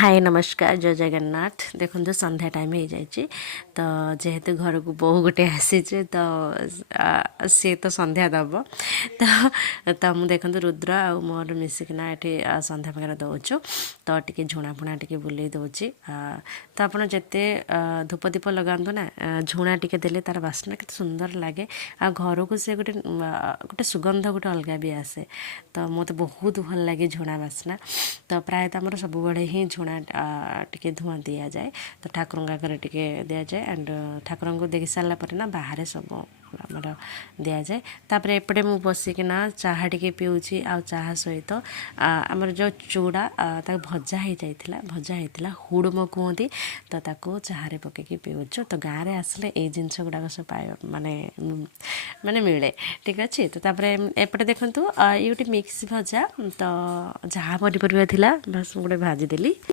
हाय नमस्कार जय जगन्नाथ देखो संध्या टाइम हो जाए तो जेहेतु घर को बहु गोटे आसी तो सी तो संध्या दब तो मुझे देखो रुद्र आ मोर मिसिकिना ये संध्या पाखे दौचु तो टी झुणा फुणा टी बुले दूची तो आपड़ जिते धूप दीप लगातु ना झुणा टी देले तार बास्ना के सुंदर लगे आ घर को से गोटे गोटे सुगंध गोटे अलग भी आसे तो मत बहुत भल लगे झुणा बास्ना तो प्रायतः आम सब ही झुणा टी धुआं दि जाए तो ठाकुर आगे टी दि जाए एंड ठाकुर को देख सारापर ना बाहर सब आमर दि जाए तापर एपटे मु बसिकिना चाहा टी पीऊँगी आ चाहा सहित आमर जो चूड़ा भजा हो जाता भजा होता हुड़म कहती तो ताको चाहे पकईकि पीऊँ तो गाँव में आसले ये जिनस गुड़ाक सब पाए माने माने मिले ठीक अच्छे तो एपटे देखूँ ये गोटे मिक्स भजा तो जहाँ पनीपरिया बस गोटे भाजीदेली।